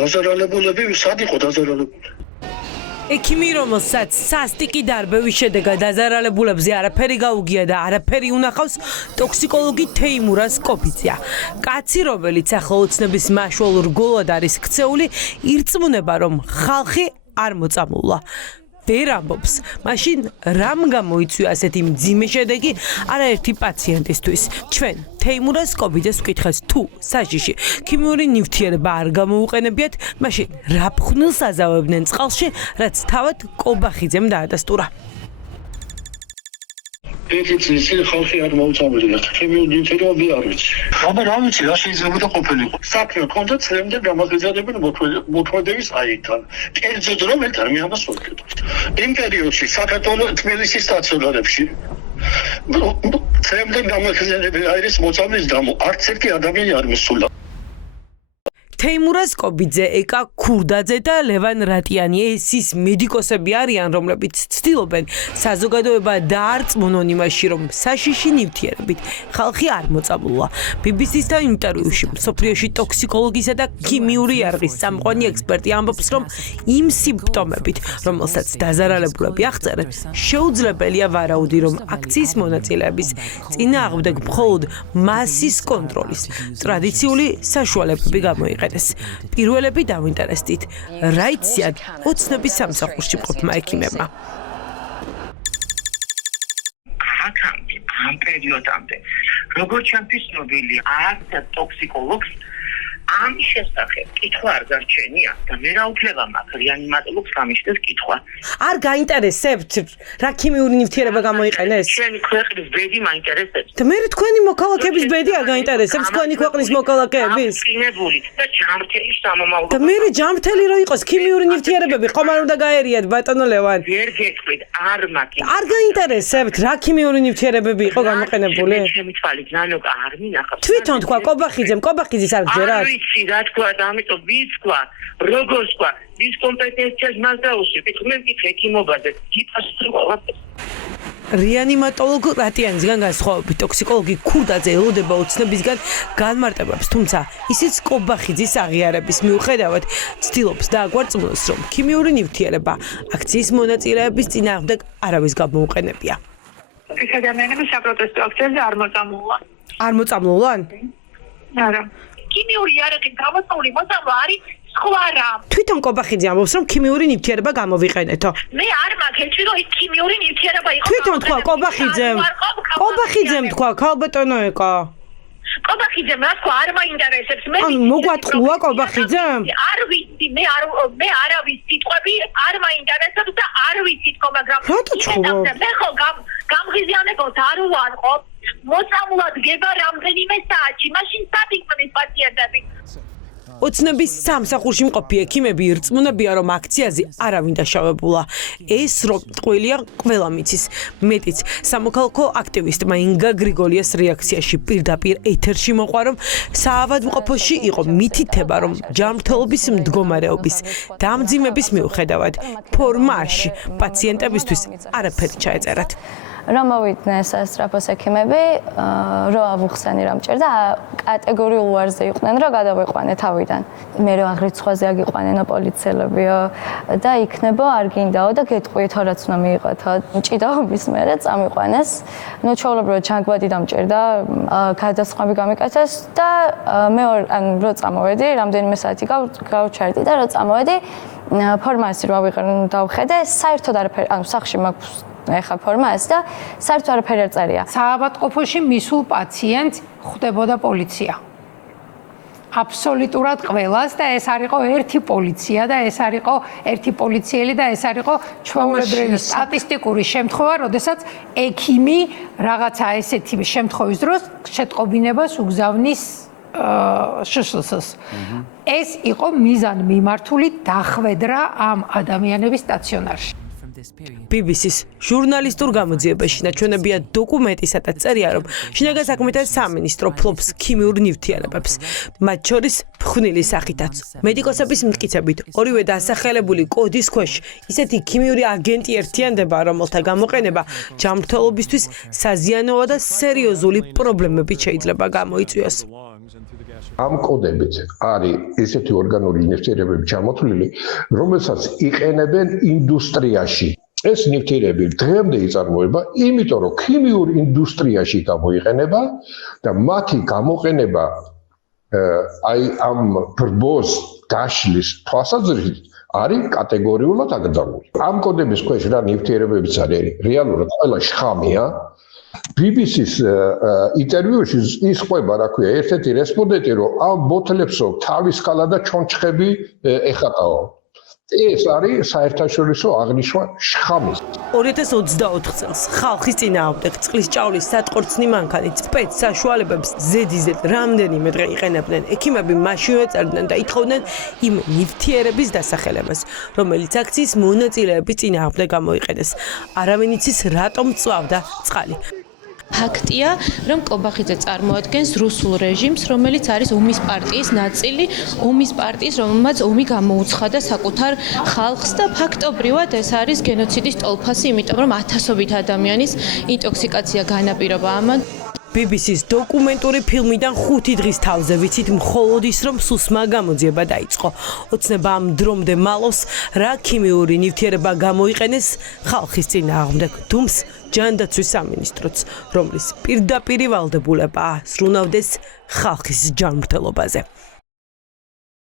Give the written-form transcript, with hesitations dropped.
დაზარალებულები სად იყო დაზარალებული? ექიმი, რომელსაც სასტიკი დარბევის შედეგად დაზარალებულებზე არაფერი გაუგია და არაფერი უნახავს, ტოქსიკოლოგი თეიმურა სკოფიძეა. კაცი, რომელიც ახლა ოცნების მაშვალ რგოლად არის ქცეული, ირწმუნება, რომ ხალხი არ მოწამულა. ვერ ამბობს, მაშინ რამ გამოიწვია ასეთი მძიმე შედეგი არაერთი პაციენტისთვის. ჩვენ თეიმურა სკოფიძეს ვკითხეს, თუ საშიში ქიმიური ნივთიერება არ გამოუყენებიათ, მაშინ რა ფხვნილს აზავებდნენ წყალში, რაც თავად კობახიძემ დაადასტურა. Ეთიცი ხალხი არ მოუწამლია. ქიმიური ნივთიერება არ ვიცი. აბა რა ვიცი, რა შეიძლება ყოფილიყო. საქმე ქონდა წლემდე გამაგზავნებენ მოქმედების აითან. კერძოდ რომ ერთ არ მეამას ვაკეთებ. იმ პერიოდში საქართველოს თბილისის სტაციონარებში წლემდე გამაგზავნებენ აირის მოწამლის გამო არც ერთი ადამიანი არ მოსულა. თეიმურა სკოფიძე, ეკა ქურდაძე და ლევან რატიანი ეს ის მედიკოსები არიან, რომლებიც ცდილობენ საზოგადოება დაარწმუნონ იმაში, რომ საშიში ნივთიერებით ხალხი არ მოწამულა. BBC-სთან ინტერვიუში მსოფლიოში ტოქსიკოლოგისა და ქიმიური იარაღის წამყვანი ექსპერტი ამბობს, რომ იმ სიმპტომებით, რომელსაც დაზარალებულები აღწერენ, შეუძლებელია ვარაუდი, რომ აქციის მონაწილეების წინააღმდეგ მხოლოდ მასის კონტროლის ტრადიციული საშუალებები გამოიყენეს. პირველები დავინტერესდით, რა იციან ოცნების სამსახურში მყოფმა ექიმებმა. აქამდე, ამ პერიოდამდე, როგორც ჩემთვის ცნობილია, არც ტოქსიკოლოგს ამის შესახებ კითხვა არ გარჩენია და მე რა უფლება მაქვს რეანიმატოლოგს გამიშდეს კითხვა. არ გაინტერესებთ რა ქიმიური ნივთიერება გამოიყენეს? ჩვენი ქვეყნის ბედი მაინტერესებს. და მე თქვენი მოქალაქეების ბედი არ გაინტერესებს თქვენი ქვეყნის მოქალაქეების? წინებული და ჯამრთელი სამომავლო. და მე ჯამრთელი რო იყოს ქიმიური ნივთიერებები ხომ არ უნდა გაერიათ ბატონო ლევან? ვერ გეტყვით, არ მაქვს. არ გაინტერესებთ რა ქიმიური ნივთიერებები იყო გამოყენებული? ჩემი თვალით ნანოკ არ მინახავს. თვითონ თქვა კობახიძის არ გჯერათ? ვიცი რა თქვა და ამიტომ ვის თქვა როგორ თქვა ვის კომპეტენციას მას დაუშვით მე მკითხე ექიმობაზე იპასუხოთ რეანიმატოლოგ რატიანისგან განსხვავებით ტოქსიკოლოგი ქურდაძე ელოდება ოცნებისგან განმარტებებს, თუმცა ისიც კობახიძის აღიარების მიუხედავად ცდილობს დააგვარწმუნოს, რომ ქიმიური ნივთიერება აქციის მონაწილეების წინააღმდეგ არავის გამოუყენებია. ეს ადამიანები საპროტესტო აქციაზე არ მოწამულა. არ მოწამლულან? არა. ქიმიური იარაღით გამოწვეული მოწამვლა არის სხვა რამ. თვითონ კობახიძე ამბობს, რომ ქიმიური ნივთიერება გამოვიყენეთო. მე არ მაქვს ეჭვი, რომ ის ქიმიური ნივთიერება იყო. თვითონ თქვა კობახიძემ. კობახიძემ თქვა, ქალბატონო ეკა. კობახიძემ რა თქვა, არ მაინტერესებს. მე მოგვატყუა კობახიძემ? არ ვიცი, მე არავის სიტყვები არ მაინტერესებს და არ ვიცი თქო, მაგრამ რატო ჩხუბობ? მე ხო გამღიზიანებელს არ უარყოფ. მოწამულად გება რამდენიმე საათში, მაშინ სად იყვნენ პაციენტები? ოცნების სამსახურში მყოფი ექიმები ირწმუნებიან, რომ აქციაზე არავინ დაშავებულა. ეს რომ ტყუილია ყველა მიცის. მეტიც, სამოქალაქო აქტივისტმა ინგა გრიგოლიას რეაქციაში პირდაპირ ეთერში მოყვა, რომ საავადმყოფოში იყო მითითება, რომ ჯანმრთელობის მდგომარეობის დამძიმების მიუხედავად ფორმაში პაციენტებისთვის არაფერი ჩაეწერათ. რომ მოვიდნენ სასწრაფოს ექიმები, რომ ავუხსენი რომ ჭირდა, კატეგორიულ უარზე იყვნენ, რომ გადავიყვანე თავიდან. მე რომ აღრიცხვაზე აგიყვანენო პოლიციელებიო და იქნებო არ გინდაო და გეტყვიეთ რაც უნდა მიიღოთო. ჭიდაობის მერე წამიყვანეს. ნუ ჩვეულებრივად ჯანგბადი დამჭირდა, გადასხმები გამიკეთეს და მე რო წამოვედი, რამდენიმე საათი გავჩერდი და რო წამოვედი, ფორმაში რო დავხედე, საერთოდ არაფერი, ანუ სახლში მაქვს ეხა ფორმას და საერთოდ არაფერი არ წერია. საავადმყოფოში მისულ პაციენტს ხვდებოდა პოლიცია. აბსოლუტურად ყველას და ეს არისო ერთი პოლიცია და ეს არისო ერთი პოლიციელი და ეს არისო ჩვეულებრივი სტატისტიკური შემთხვევა, როდესაც ექიმი რაღაცა ესეთი შემთხვევის დროს შეტყობინებას უგზავნის შშს. ეს იყო მიზანმიმართული დახვედრა ამ ადამიანების სტაციონარში. BBC-ს ჟურნალისტურ გამოძიებაში ნაჩვენებია დოკუმენტი, სადაც წერია, რომ შინაგან საქმეთა სამინისტრო ფლობს ქიმიურ ნივთიერებებს, მათ შორის ფხვნილის სახითაც. მედიკოსების მტკიცებით, ორივე დასახელებული კოდის ქვეშ ისეთი ქიმიური აგენტი ერთიანდება, რომელთა გამოყენება ჯანმრთელობისთვის საზიანოა და სერიოზული პრობლემები შეიძლება გამოიწვიოს. ამ კოდებით არის ესეთი ორგანული ნივთიერებები ჩამოთვლილი, რომელსაც იყენებენ ინდუსტრიაში. ეს ნივთიერები დღემდე იწარმოება, იმიტომ რომ ქიმიურ ინდუსტრიაში გამოიყენება და მათი გამოყენება აი ამ ბრბოს დაშლის თვალსაზრისით არის კატეგორიულად აკრძალული. ამ კოდების ქვეშ რა ნივთიერებებიც არის, რეალურად ყველა შხამია. BBC-ს ინტერვიუში ის ყვება, რა ქვია, ერთ-ერთი რესპონდენტი, რომ ამ ბოთლებსო თავის ქალა და ჩონჩხები ეხატაო. ეს არის საერთაშორისო აღნიშვნა შხამის. 2024 წელს ხალხის წინააღმდეგ წყლის ჭაულის სატყორცნი მანქანით სპეც საშუალებებს ზედიზედ რამდენიმე დღე იყენებდნენ. ექიმები მაშინვე წერდნენ და ითხოვდნენ იმ ნივთიერების დასახელებას, რომელიც აქციის მონაწილეების წინააღმდეგ გამოიყენეს. არავინ იცის, რატომ წვავდა წყალი. ფაქტია, რომ კობახიძე წარმოადგენს რუსულ რეჟიმს, რომელიც არის ომის პარტიის ნაწილი, ომის პარტიის, რომელმაც ომი გამოუცხადა საკუთარ ხალხს და ფაქტობრივად ეს არის გენოციდის ტოლფასი, იმიტომ რომ ათასობით ადამიანის ინტოქსიკაცია განაპირობა ამან. BBC-ს დოკუმენტური ფილმიდან 5 დღის თავზე ვიცით მხოლოდ ის, რომ სუსმა გამოძიება დაიწყო. ოცნება ამ დრომდე მალოს რა ქიმიური ნივთიერება გამოიყენეს ხალხის წინააღმდეგ. თუმს ჯანდაცვის სამინისტროც, რომლის პირდაპირი ვალდებულებაა სრულნავდეს ხალხის ჯანმრთელობაზე.